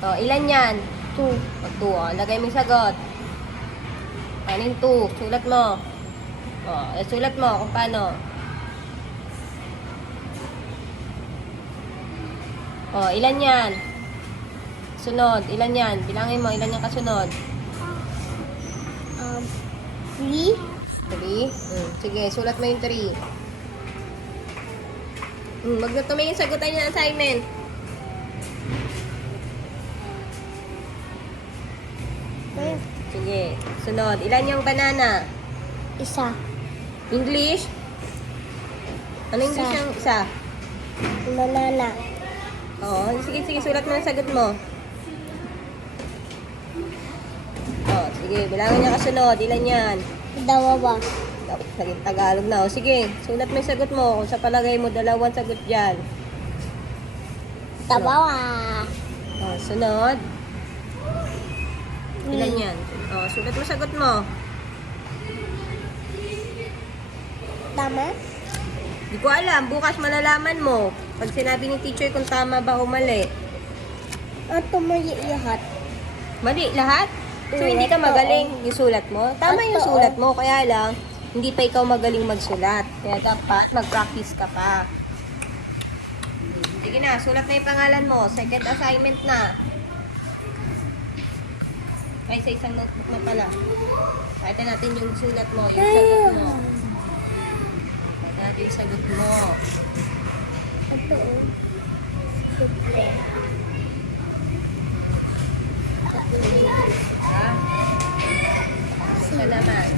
O, ilan yan? 2. O, 2. O, lagay mo yung sagot. Ano yung 2? Sulat mo. O, sulat mo kung paano. O, ilan yan? Sunod, ilan yan? Bilangin mo, ilan yung kasunod? 3. 3? Sige, sulat mo yung 3. Wag na tumingin, sagutan yung assignment. Sige, sunod. Ilan yung banana? Isa. English? Ano English Isa. yung isa? Banana. Oo, sige, sulat mo ang sagot mo. Oh, sige, bilangin niya kasunod. Ilan yan? 2. Naging Tagalog na. O, sige, sulat mo yung sagot mo. Kung sa palagay mo, 2 sagot dyan. 2. Oh, sunod. Ilan yan? Oh, sulat mo sagot mo. Tama? Di ko alam. Bukas malalaman mo. Pag sinabi ni teacher kung tama ba o mali. Ito mo lahat. Mali lahat? So, hindi ka Ito, magaling yung sulat mo? Tama yung Ito, sulat mo. Kaya lang, hindi pa ikaw magaling magsulat. Kaya dapat mag-practice ka pa. Sige na, sulat na yung pangalan mo. Second assignment na. Ay, sa isang notebook na pala. Pakita natin yung sulat mo, yung sagot mo. Pakita natin yung sagot mo. Ito. Ha? Isa naman.